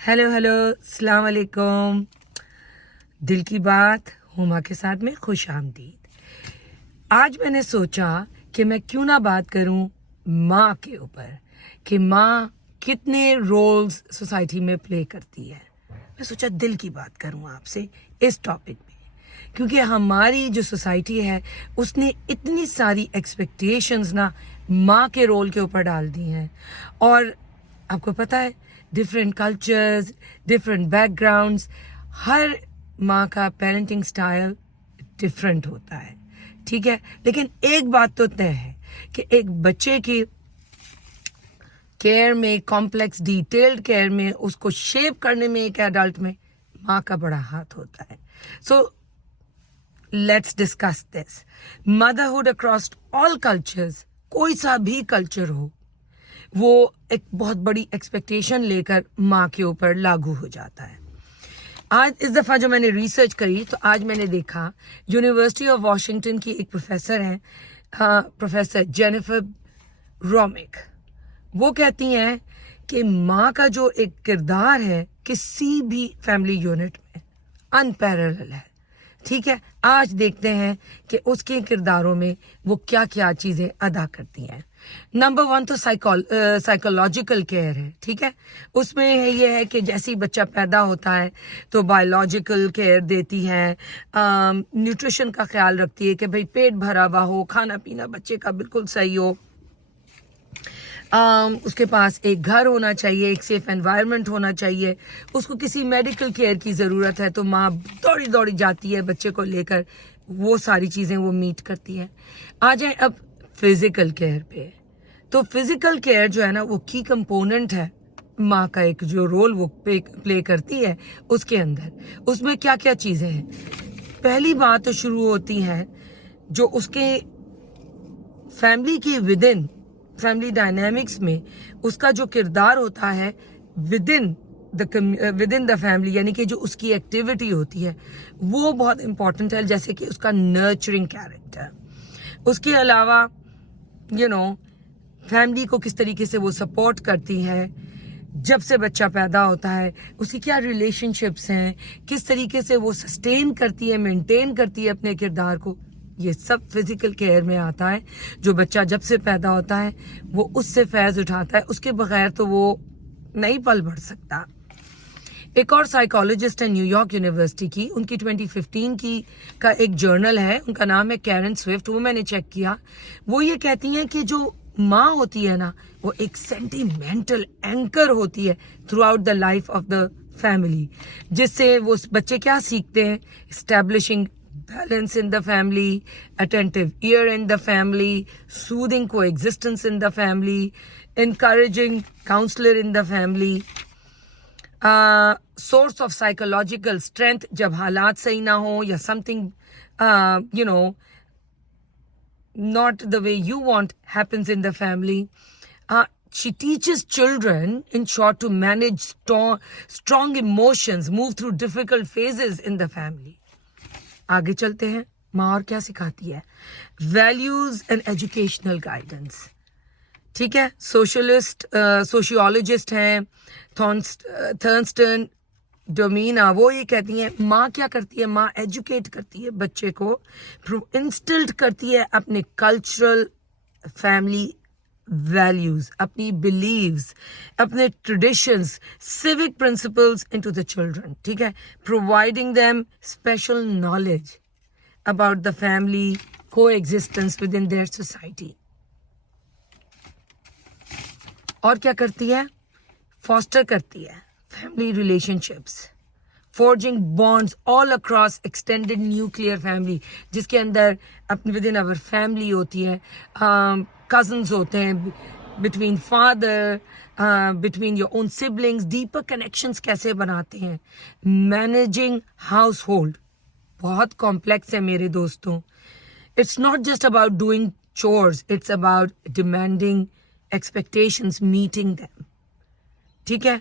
Hello अस्सलाम वालेकुम। दिल की बात हुमा के साथ में खुश आमदीद। आज मैंने सोचा कि मैं क्यों ना बात करूं माँ के ऊपर कि माँ कितने रोल्स सोसाइटी में प्ले करती है। मैं सोचा दिल की बात करूं आपसे इस टॉपिक पे, क्योंकि हमारी जो सोसाइटी है उसने इतनी सारी एक्सपेक्टेशंस ना माँ के रोल के ऊपर डाल दी हैं। और आपको पता है डिफरेंट कल्चर्स, डिफरेंट बैकग्राउंड्स, हर माँ का पेरेंटिंग स्टाइल डिफरेंट होता है, ठीक है। लेकिन एक बात तो तय है कि एक बच्चे की केयर में, कॉम्प्लेक्स डिटेल्ड केयर में, उसको शेप करने में एक एडल्ट में माँ का बड़ा हाथ होता है। So let's discuss this. Motherhood across all cultures, कोई सा भी कल्चर हो, वो एक बहुत बड़ी एक्सपेक्टेशन लेकर माँ के ऊपर लागू हो जाता है। आज इस दफ़ा जो मैंने रिसर्च करी तो आज मैंने देखा यूनिवर्सिटी ऑफ वॉशिंगटन की एक प्रोफेसर हैं, प्रोफेसर जेनिफर रोमिक। वो कहती हैं कि माँ का जो एक किरदार है किसी भी फैमिली यूनिट में अनपैरेलल है, ठीक है। आज देखते हैं कि उसके किरदारों में वो क्या क्या चीज़ें अदा करती हैं। नंबर 1 तो साइकोलॉजिकल केयर है, ठीक है। उसमें ये है कि जैसे ही बच्चा पैदा होता है तो बायोलॉजिकल केयर देती है, न्यूट्रिशन का ख्याल रखती है कि भाई पेट भरा हुआ हो, खाना पीना बच्चे का बिल्कुल सही हो, उसके पास एक घर होना चाहिए, एक सेफ एनवायरनमेंट होना चाहिए। उसको किसी मेडिकल केयर की ज़रूरत है तो माँ दौड़ी दौड़ी जाती है बच्चे को लेकर, वो सारी चीज़ें वो मीट करती है। आ जाए अब फिज़िकल केयर पे। तो फिज़िकल केयर जो है ना वो की कंपोनेंट है माँ का, एक जो रोल वो प्ले करती है उसके अंदर। उसमें क्या क्या चीज़ें हैं। पहली बात तो शुरू होती है जो उसके फैमिली के विदिन, फैमिली डायनामिक्स में उसका जो किरदार होता है विदिन द फैमिली, यानी कि जो उसकी एक्टिविटी होती है वो बहुत इंपॉर्टेंट है। जैसे कि उसका नर्चरिंग कैरेक्टर, उसके अलावा फैमिली को किस तरीके से वो सपोर्ट करती है, जब से बच्चा पैदा होता है उसकी क्या रिलेशनशिप्स हैं, किस तरीके से वो सस्टेन करती है, मेंटेन करती है अपने किरदार को, ये सब फिजिकल केयर में आता है। जो बच्चा जब से पैदा होता है वो उससे फैज़ उठाता है, उसके बगैर तो वो नहीं पल बढ़ सकता। एक और साइकोलॉजिस्ट है न्यूयॉर्क यूनिवर्सिटी की, उनकी 2015 की का एक जर्नल है, उनका नाम है कैरन स्विफ्ट, वो मैंने चेक किया। वो ये कहती हैं कि जो माँ होती है ना वो एक सेंटिमेंटल एंकर होती है through out the life of the family, जिससे वो बच्चे क्या सीखते हैं, establishing balance in the family, attentive ear in the family, soothing coexistence in the family, encouraging counselor in the family, source of psychological strength जब हालात सही ना हो या something not the way you want happens in the family. She teaches children, in short, to manage strong emotions, move through difficult phases in the family. आगे चलते हैं, माँ और क्या सिखाती है। वैल्यूज एंड एजुकेशनल गाइडेंस, ठीक है। सोशियोलॉजिस्ट हैं थर्नस्टन डोमिना, वो ये कहती हैं माँ क्या करती है, माँ एजुकेट करती है बच्चे को, इंस्टिल्ड करती है अपने कल्चरल फैमिली वैल्यूज, अपनी बिलीव्स, अपने traditions, civic principles into the children, ठीक है। Providing them special knowledge about the family coexistence with in their society. और क्या करती है, फॉस्टर करती है family relationships, forging bonds all across extended nuclear family, जिसके अंदर अपनी विद इन अवर फैमिली होती है, cousins होते हैं, between father, between your own siblings, deeper connections कैसे बनाते हैं। managing household बहुत complex है मेरे दोस्तों। it's not just about doing chores, it's about demanding expectations, meeting them, ठीक है।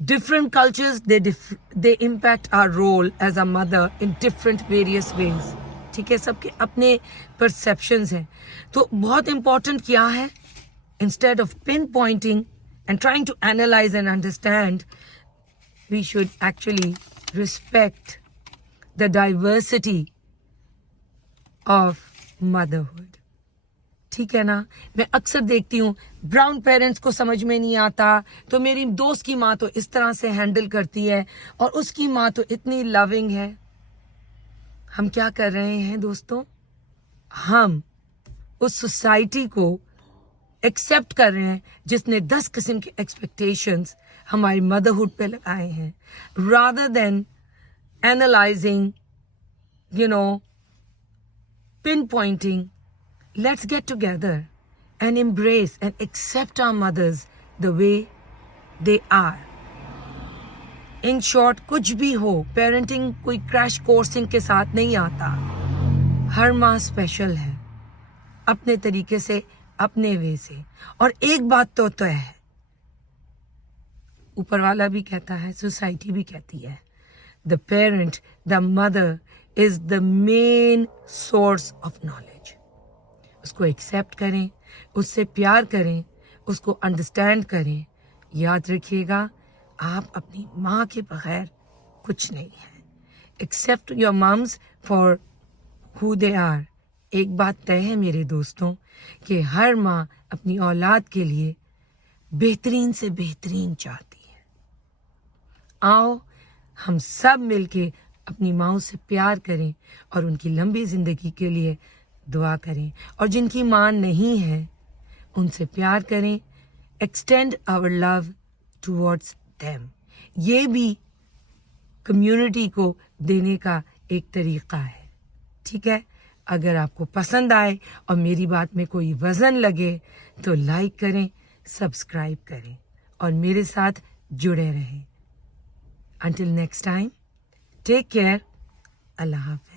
different cultures they impact our role as a mother in different various ways, ठीक है। सबके अपने perceptions हैं। तो बहुत important क्या है, instead of pinpointing and trying to analyze and understand, we should actually respect the diversity of motherhood. ठीक है ना. मैं अक्सर देखती हूँ ब्राउन पेरेंट्स को समझ में नहीं आता, तो मेरी दोस्त की माँ तो इस तरह से हैंडल करती है और उसकी माँ तो इतनी लविंग है. हम क्या कर रहे हैं दोस्तों? हम उस सोसाइटी को एक्सेप्ट कर रहे हैं जिसने 10 किस्म के एक्सपेक्टेशंस हमारी मदरहुड पे लगाए हैं, rather than analyzing, pinpointing. Let's get together and embrace and accept our mothers the way they are. In short, कुछ भी हो, पेरेंटिंग कोई क्रैश कोर्सिंग के साथ नहीं आता. हर माँ स्पेशल है, अपने तरीके से, अपने वे से. और एक बात तो तय है, ऊपर वाला भी कहता है, सोसाइटी भी कहती है, the parent, the mother is the main source of knowledge. उसको एक्सेप्ट करें, उससे प्यार करें, उसको अंडरस्टैंड करें. याद रखिएगा, आप अपनी माँ के बगैर कुछ नहीं है. Accept your mums for who they are. एक बात तय है मेरे दोस्तों कि हर माँ अपनी औलाद के लिए बेहतरीन से बेहतरीन चाहती है. आओ हम सब मिलके अपनी माँओं से प्यार करें और उनकी लंबी ज़िंदगी के लिए दुआ करें. और जिनकी माँ नहीं है उनसे प्यार करें. Extend our love towards them. ये भी कम्युनिटी को देने का एक तरीका है. ठीक है, अगर आपको पसंद आए और मेरी बात में कोई वज़न लगे तो लाइक करें, सब्सक्राइब करें और मेरे साथ जुड़े रहें. Until next time, take care. Allah Hafiz.